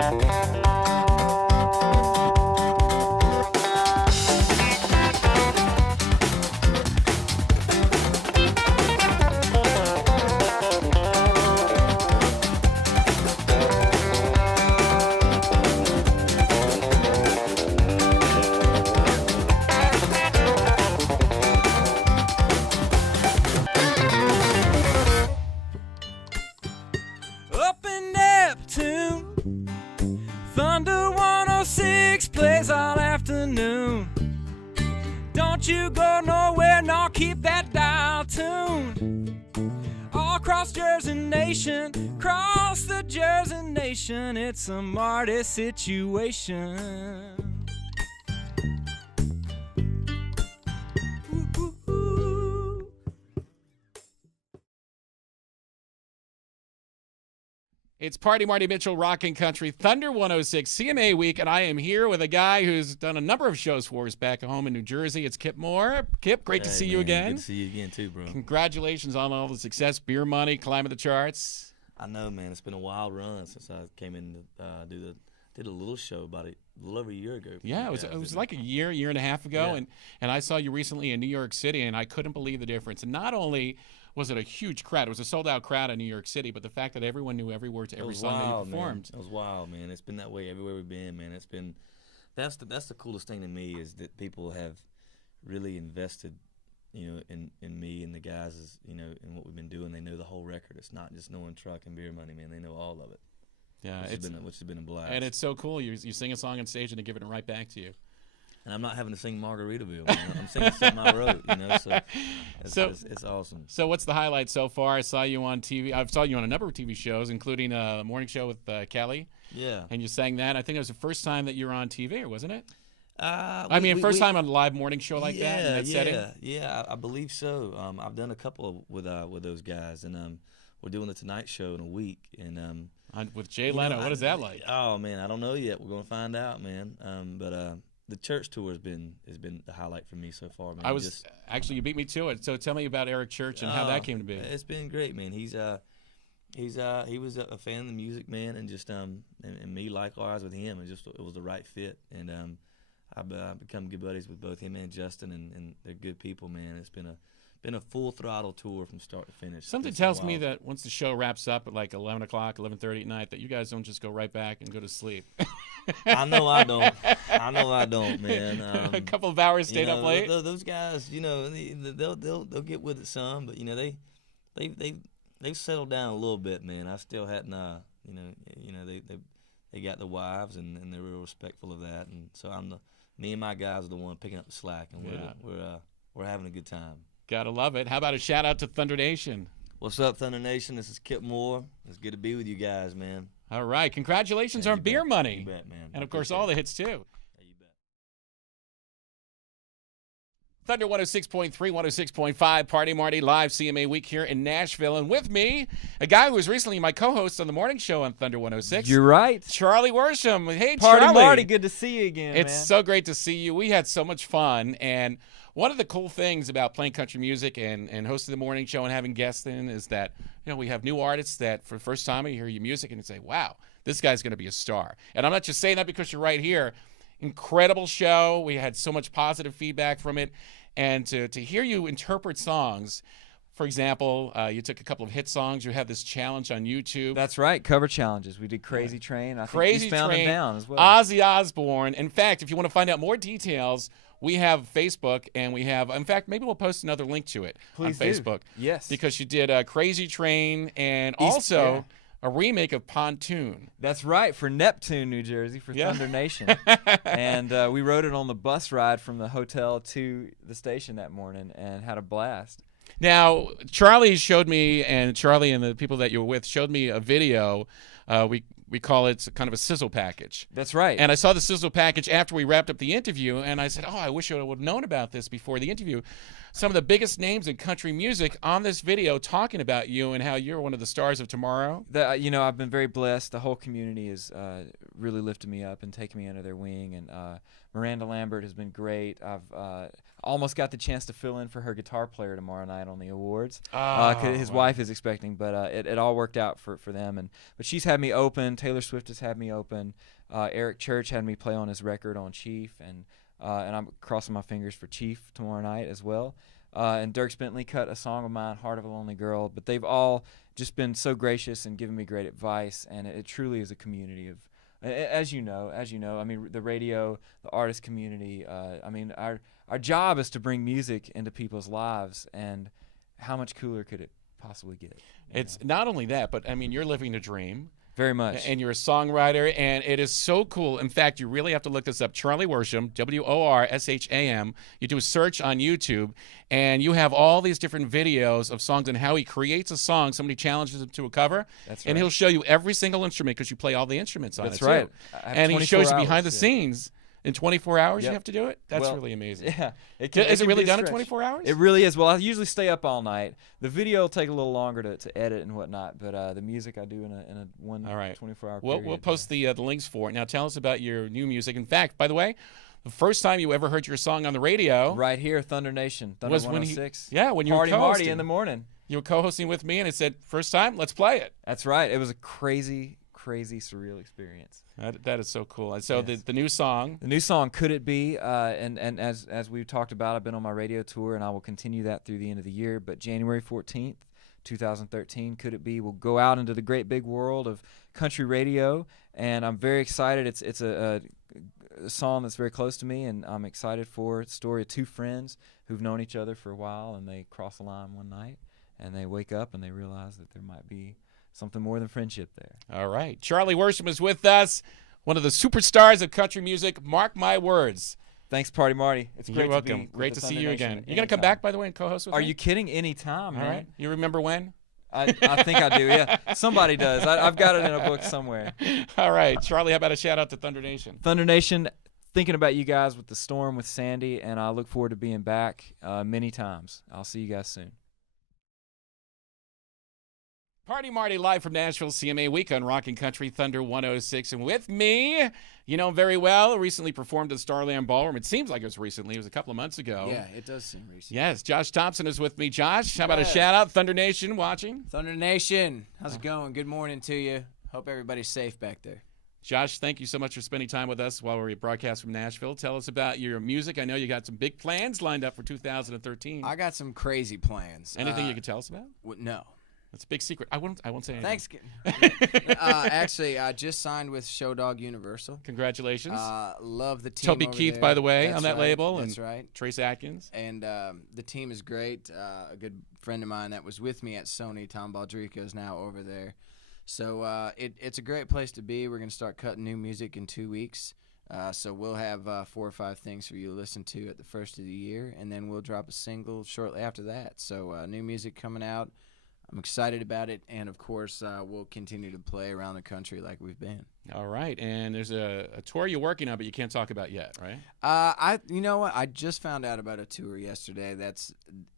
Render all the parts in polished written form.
Up in Neptune, Thunder 106 plays all afternoon. Don't you go nowhere, no, keep that dial tuned. All across Jersey Nation, cross the Jersey Nation, it's a Marty situation. It's Party Marty Mitchell, Rockin' Country, Thunder 106, CMA Week, and I am here with a guy who's done a number of shows for us back home in New Jersey. It's Kip Moore. Kip, great to see you again. Good to see you again, too, bro. Congratulations on all the success. Beer money, climbing the charts. I know, man. It's been a wild run since I came in to did a little show about a little over a year ago. Yeah, it was like a year and a half ago, Yeah. and I saw you recently in New York City, and I couldn't believe the difference. And not only was it a huge crowd, it was a sold-out crowd in New York City, but the fact that everyone knew every word to every song that you performed. Man. It was wild, man. It's been that way everywhere we've been, man. It's been that's the coolest thing to me is that people have really invested, in me and the guys, in what we've been doing. They know the whole record. It's not just knowing Truck and Beer Money, man. They know all of it. Yeah, which has been a blast. And it's so cool. You sing a song on stage and they give it right back to you. And I'm not having to sing Margaritaville. Man. I'm singing something I wrote. So it's awesome. So what's the highlight so far? I saw you on TV. I saw you on a number of TV shows, including a morning show with Kelly. Yeah. And you sang that. I think it was the first time that you were on TV, wasn't it? First time on a live morning show like that in that setting? Yeah, I believe so. I've done a couple with those guys, and we're doing the Tonight Show in a week, and with Jay Leno. What is that like? Oh man, I don't know yet. We're gonna find out, man. But the church tour has been the highlight for me so far, man. Actually, you beat me to it. So tell me about Eric Church and how that came to be. It's been great, man. He was a fan of the music, man, and just and me likewise with him, and it was the right fit, and I've become good buddies with both him and Justin, and they're good people, man. It's been a full throttle tour from start to finish. Something tells me that once the show wraps up at like 11 o'clock, 11:30 at night, that you guys don't just go right back and go to sleep. I know I don't, man. A couple of hours stayed up late. Those guys, they'll get with it some, but they've settled down a little bit, man. I still hadn't, they got the wives and they're real respectful of that, and so me and my guys are the one picking up the slack, and we're having a good time. Gotta love it. How about a shout out to Thunder Nation? What's up, Thunder Nation? This is Kip Moore. It's good to be with you guys, man. All right. Congratulations on Beer Money. You bet, man. And, of course, all the hits, too. Yeah, you bet. Thunder 106.3, 106.5, Party Marty live CMA Week here in Nashville. And with me, a guy who was recently my co-host on the morning show on Thunder 106. You're right. Charlie Worsham. Hey, Party Charlie. Marty, good to see you again, It's man. so great to see you. We had so much fun. And one of the cool things about playing country music and hosting the morning show and having guests in is that, we have new artists that for the first time you hear your music and you say, wow, this guy's going to be a star. And I'm not just saying that because you're right here. Incredible show. We had so much positive feedback from it. And to hear you interpret songs, for example, you took a couple of hit songs. You have this challenge on YouTube. That's right, cover challenges. We did Crazy Train. I Crazy think you found Train, them down as well. Ozzy Osbourne. In fact, if you want to find out more details, we have Facebook, and we have, in fact, maybe we'll post another link to it on Facebook. Yes. Because you did Crazy Train and also a remake of Pontoon. That's right, for Neptune, New Jersey, for Thunder Nation. And we wrote it on the bus ride from the hotel to the station that morning and had a blast. Now, Charlie showed me, and Charlie and the people that you were with showed me a video. We call it kind of a sizzle package. That's right. And I saw the sizzle package after we wrapped up the interview, and I said, I wish I would have known about this before the interview. Some of the biggest names in country music on this video talking about you and how you're one of the stars of tomorrow. I've been very blessed. The whole community has really lifted me up and taken me under their wing. And Miranda Lambert has been great. almost got the chance to fill in for her guitar player tomorrow night on the awards. Oh, His wife is expecting, but it all worked out for them. But she's had me open. Taylor Swift has had me open. Eric Church had me play on his record on Chief, and I'm crossing my fingers for Chief tomorrow night as well. And Dierks Bentley cut a song of mine, Heart of a Lonely Girl. But they've all just been so gracious and given me great advice, and it truly is a community of, as you know, I mean, the radio, the artist community. I mean, our job is to bring music into people's lives, and how much cooler could it possibly get? It's not only that, but I mean, you're living a dream. Very much. And you're a songwriter, and it is so cool. In fact, you really have to look this up. Charlie Worsham, Worsham. You do a search on YouTube, and you have all these different videos of songs and how he creates a song. Somebody challenges him to a cover, That's right. and he'll show you every single instrument because you play all the instruments on That's it, right. too. I have And he 24 shows you hours, behind the yeah. scenes. In 24 hours Yep. you have to do it? That's Well, really amazing. Yeah. Is it really done in stretch. 24 hours? It really is. Well, I usually stay up all night. The video will take a little longer to edit and whatnot, but the music I do in a one All right. 24-hour period. We'll post the links for it. Now tell us about your new music. In fact, by the way, the first time you ever heard your song on the radio Right here, Thunder Nation, Thunder was when 106. when you were Party co-hosting. Marty in the morning. You were co-hosting with me, and it said, first time, let's play it. That's right. It was a crazy, surreal experience. That is so cool. And so Yes. the new song, The new song, Could It Be? And as we've talked about, I've been on my radio tour, and I will continue that through the end of the year. But January 14th, 2013, Could It Be will go out into the great big world of country radio, and I'm very excited. It's a song that's very close to me, and I'm excited for the story of two friends who've known each other for a while, and they cross the line one night, and they wake up and they realize that there might be something more than friendship there. all right. Charlie Worsham is with us, one of the superstars of country music. Mark my words. Thanks, Party Marty. It's great You're welcome. to be with Great the to see Thunder you Nation again. You going to come anytime. back, by the way, and co-host with Are me? you kidding? Anytime, All man. right. You remember when? I think I do, yeah. Somebody does. I've got it in a book somewhere. All right. Charlie, how about a shout-out to Thunder Nation? Thunder Nation, thinking about you guys with the storm with Sandy, and I look forward to being back many times. I'll see you guys soon. Party Marty live from Nashville CMA Week on Rockin' Country Thunder 106. And with me, you know him very well, recently performed at Starland Ballroom. It seems like it was recently. It was a couple of months ago. Yeah, it does seem recent. Yes, Josh Thompson is with me. Josh, how about a Yeah. shout-out? Thunder Nation watching. Thunder Nation, how's it going? Good morning to you. Hope everybody's safe back there. Josh, thank you so much for spending time with us while we broadcast from Nashville. Tell us about your music. I know you got some big plans lined up for 2013. I got some crazy plans. Anything you could tell us about? No. That's a big secret. I won't say anything. Thanks. Actually, I just signed with Show Dog Universal. Congratulations. Love the team. Toby over Keith, there. by the way, That's on that right. label. That's and right. Trace Atkins. And the team is great. A good friend of mine that was with me at Sony, Tom Baldrico, is now over there. So it's a great place to be. We're going to start cutting new music in 2 weeks. So we'll have 4 or 5 things for you to listen to at the first of the year, and then we'll drop a single shortly after that. So new music coming out. I'm excited about it, and of course, we'll continue to play around the country like we've been. All right, and there's a tour you're working on, but you can't talk about yet, right? You know what? I just found out about a tour yesterday.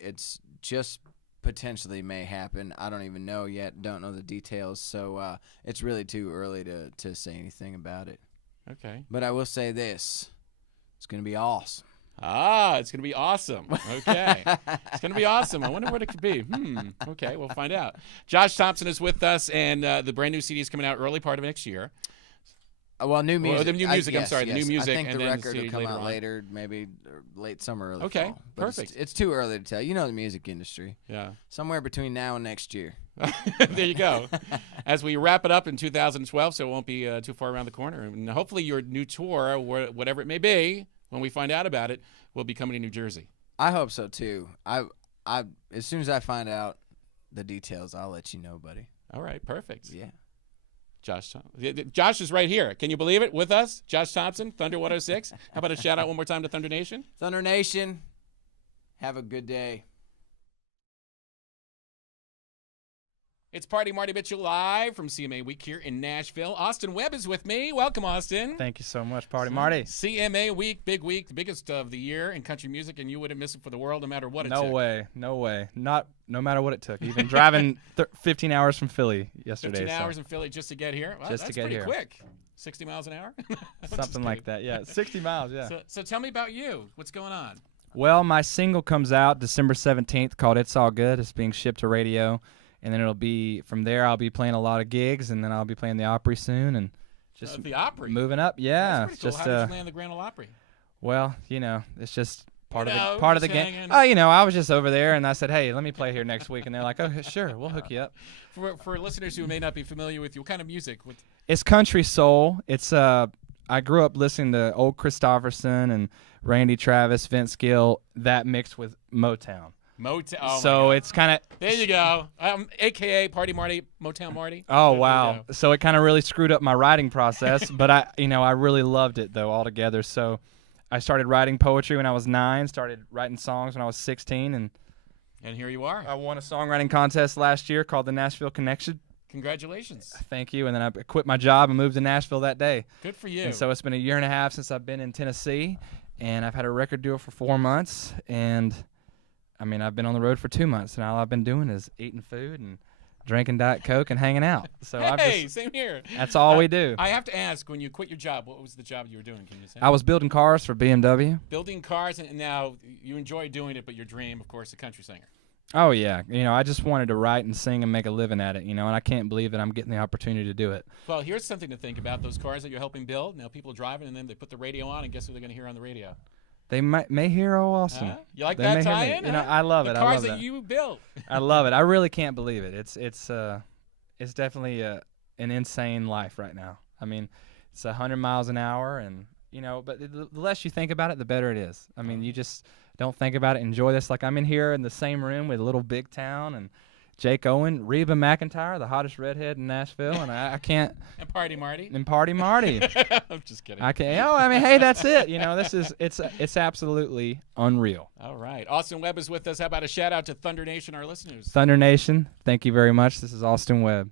It's just potentially may happen. I don't even know yet. Don't know the details, so it's really too early to say anything about it. Okay. But I will say this: it's going to be awesome. It's going to be awesome. Okay. It's going to be awesome. I wonder what it could be. Okay, we'll find out. Josh Thompson is with us, and the brand new CD is coming out early part of next year. Well, new music. the new music, I'm yes, sorry, the yes. new music, I think and the then the record CD will come later out on. later, maybe late summer, early Okay, fall. But perfect. It's too early to tell. You know the music industry. Yeah. Somewhere between now and next year. There you go. As we wrap it up in 2012, so it won't be too far around the corner. And hopefully your new tour, whatever it may be, when we find out about it, will be coming to New Jersey. I hope so too. I as soon as I find out the details, I'll let you know, buddy. All right, perfect. Yeah. Josh is right here. Can you believe it? With us, Josh Thompson, Thunder 106. How about a shout out one more time to Thunder Nation? Thunder Nation, have a good day. It's Party Marty Mitchell live from CMA Week here in Nashville. Austin Webb is with me. Welcome, Austin. Thank you so much, Party Marty. CMA Week, big week, the biggest of the year in country music, and you wouldn't miss it for the world no matter what it No took. way. No matter what it took. Even driving 15 hours from Philly yesterday. 15 hours in Philly just to get here. Well, Just to that's get pretty here. quick. 60 miles an hour? I'm just Something like kidding. that. Yeah, 60 miles, yeah. So tell me about you. What's going on? Well, my single comes out December 17th called It's All Good. It's being shipped to radio. And then it'll be, from there, I'll be playing a lot of gigs, and then I'll be playing the Opry soon. And just the Opry. moving up. Yeah. That's pretty cool. How did you land the Grand Ole Opry? Well, it's just part of the just game. hanging. I was just over there, and I said, hey, let me play here next week. And they're like, oh, sure, we'll hook you up. For listeners who may not be familiar with you, what kind of music? It's country soul. It's I grew up listening to old Christopherson and Randy Travis, Vince Gill, that mixed with Motown. Motown. Oh So it's kind of there you go. AKA Party Marty, Motown Marty. Oh There you wow! go. So it kind of really screwed up my writing process, but I really loved it though altogether. So I started writing poetry when I was 9. Started writing songs when I was 16, and here you are. I won a songwriting contest last year called the Nashville Connection. Congratulations. Thank you. And then I quit my job and moved to Nashville that day. Good for you. And so it's been a year and a half since I've been in Tennessee, and I've had a record deal for 4 months, and I've been on the road for 2 months, and all I've been doing is eating food and drinking Diet Coke and hanging out. So same here. That's all we do. I have to ask, when you quit your job, what was the job you were doing? Can you say? I was building cars for BMW. Building cars, and now you enjoy doing it, but your dream, of course, a country singer. Oh, yeah. I just wanted to write and sing and make a living at it, and I can't believe that I'm getting the opportunity to do it. Well, here's something to think about. Those cars that you're helping build, now people are driving, and then they put the radio on, and guess who they're going to hear on the radio? They may hear Austin. You like They that may hear tie-in? me. I love it. The I cars love that that. you built. I love it. I really can't believe it. It's definitely an insane life right now. It's 100 miles an hour, and but the less you think about it, the better it is. You just don't think about it. Enjoy this. Like I'm in here in the same room with Little Big Town and Jake Owen, Reba McEntire, the hottest redhead in Nashville, and I can't. And Party Marty. And Party Marty. I'm just kidding. I can't. Hey, that's it. It's absolutely unreal. All right. Austin Webb is with us. How about a shout out to Thunder Nation, our listeners? Thunder Nation, thank you very much. This is Austin Webb.